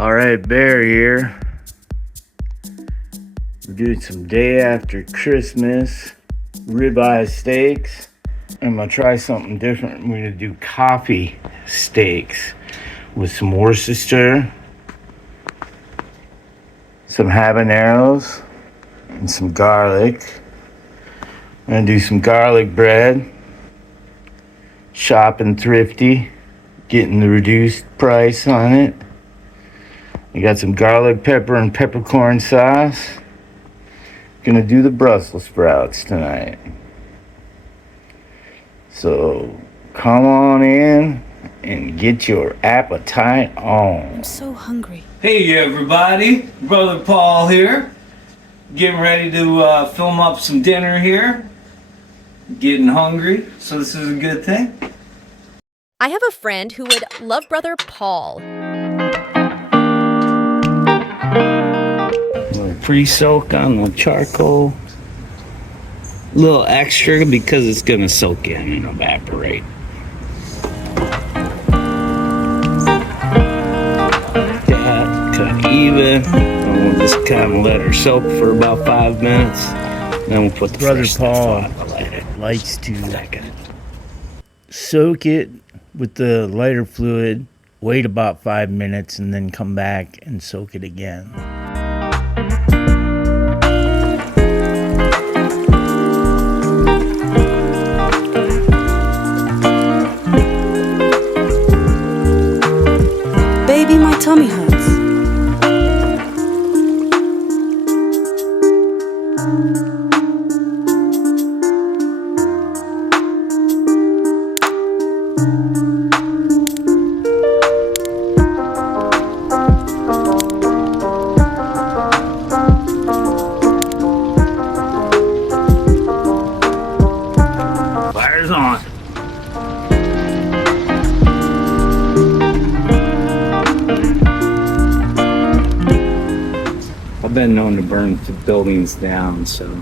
Alright, Bear here. We're doing some day after Christmas ribeye steaks. I'm gonna try something different. We're gonna do coffee steaks with some Worcester, some habaneros, and some garlic. I'm gonna do some garlic bread. Shopping thrifty, getting the reduced price on it. I got some garlic pepper and peppercorn sauce. Gonna do the Brussel sprouts tonight. So come on in and get your appetite on. I'm so hungry. Hey everybody, Brother Paul here. Getting ready to film up some dinner here. Getting hungry, so this is a good thing. I have a friend who would love Brother Paul. Pre-soak on the charcoal. A little extra because it's gonna soak in and evaporate. That cut even. And we'll just kind of let her soak for about 5 minutes. Then we'll put the Brother Paul likes to soak it with the lighter fluid, wait about 5 minutes, and then come back and soak it again. Baby, my tummy hurts. Fire's on. I've been known to burn the buildings down, so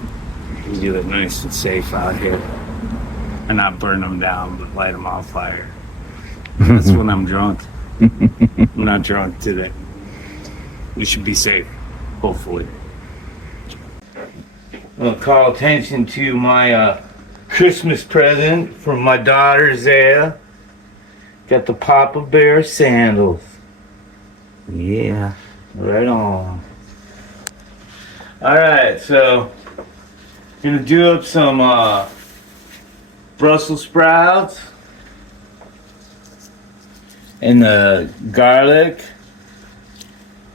we do it nice and safe out here. And not burn them down, but light them on fire. That's when I'm drunk. I'm not drunk today. We should be safe, hopefully. I'll call attention to my Christmas present from my daughter Zaya. Got the Papa Bear sandals. Yeah, right on. Alright, so gonna do up some Brussels sprouts and the garlic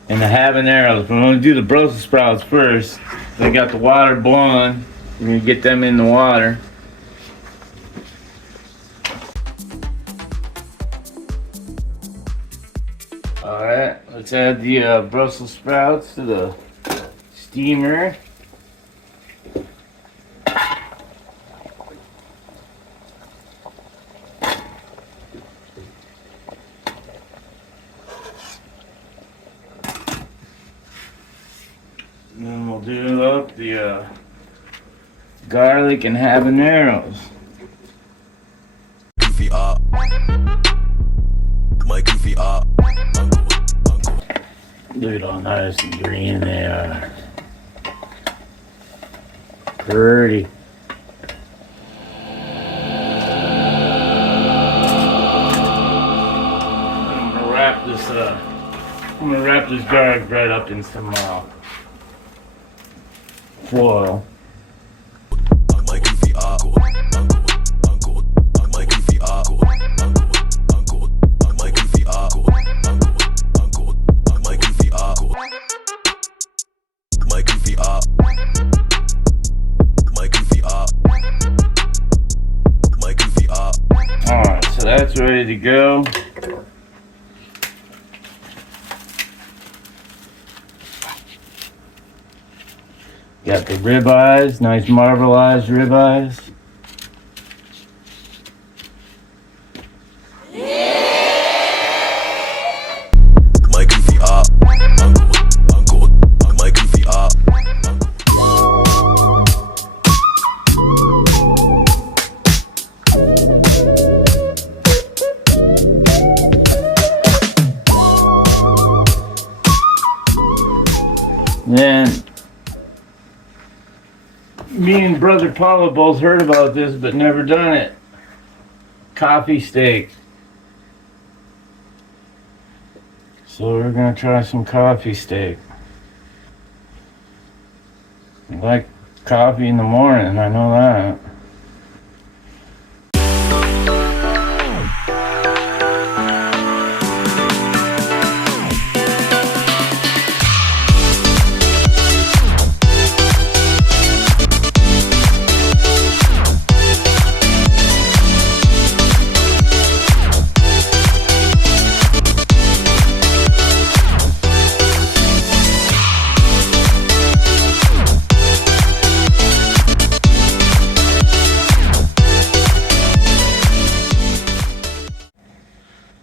and the habaneros. But I'm gonna do the Brussels sprouts first. I got the water boiling. We're gonna get them in the water. Alright, let's add the Brussels sprouts to the steamer. And then we'll do up the garlic and habaneros. Goofy up. My goofy up. Look at all nice and green they are. Pretty. I'm gonna wrap this garlic bread up in some foil. My goofy up. My goofy up. My goofy up. My goofy up. My goofy up. My goofy up. My goofy up. Alright, so that's ready to go. Got the ribeyes, nice marbleized ribeyes. My goofy up. My goofy up. Then, me and Brother Paul have both heard about this, but never done it. Coffee steak. So we're gonna try some coffee steak. I like coffee in the morning, I know that.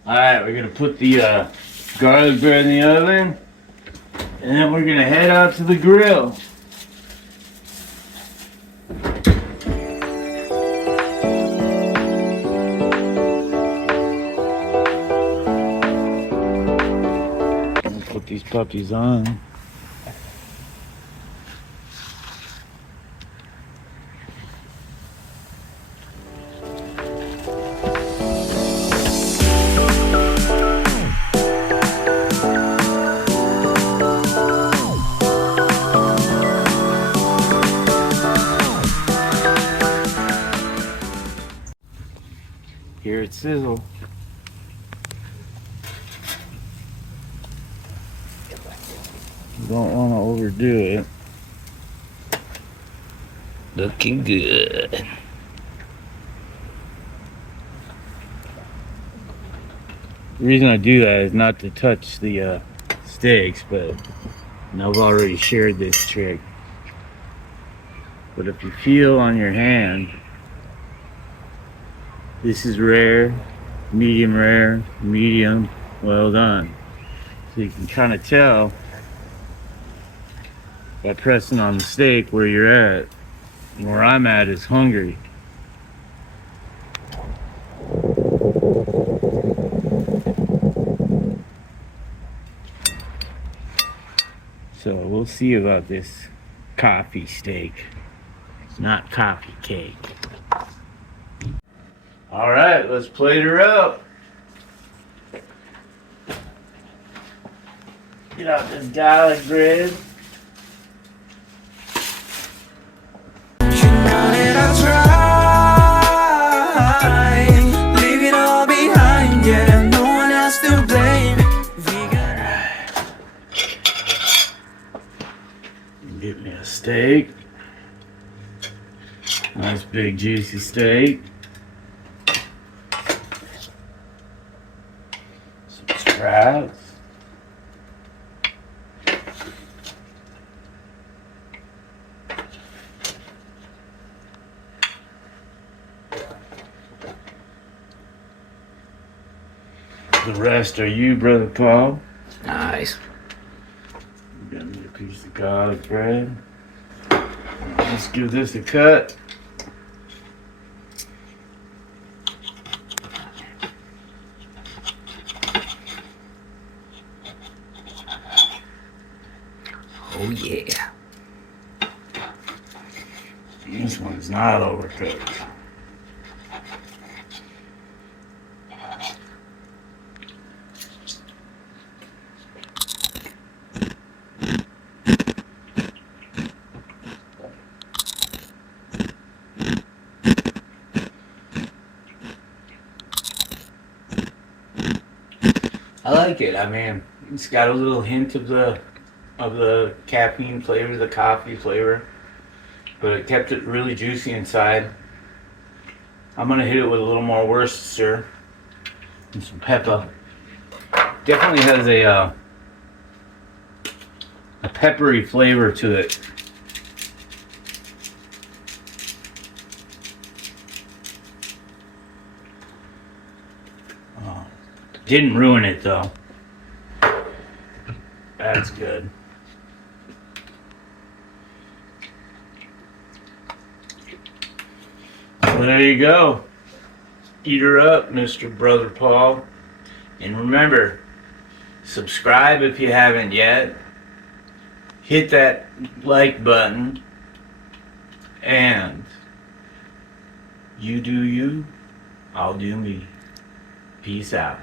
Alright, we're gonna put the garlic bread in the oven, and then we're gonna head out to the grill. Put these puppies on. Hear it sizzle. You don't want to overdo it. Looking good. The reason I do that is not to touch the steaks, but I've already shared this trick. But if you feel on your hand, this is rare, medium, well done. So you can kind of tell by pressing on the steak where you're at. And where I'm at is hungry. So we'll see about this coffee steak. It's not coffee cake. All right, let's plate her up. Get out this garlic bread. Get me a steak. Nice big juicy steak. Some sprouts. The rest are you, Brother Paul. Nice. Got me a piece of garlic bread. Let's give this a cut. Oh yeah. This one's not overcooked. I like it. I mean, it's got a little hint of the caffeine flavor, the coffee flavor, but it kept it really juicy inside. I'm gonna hit it with a little more Worcestershire and some pepper. Definitely has a peppery flavor to it. Didn't ruin it though. That's good. Well, there you go. Eat her up, Mr. Brother Paul. And remember, subscribe if you haven't yet. hit that like button, and you do you, I'll do me. Peace out.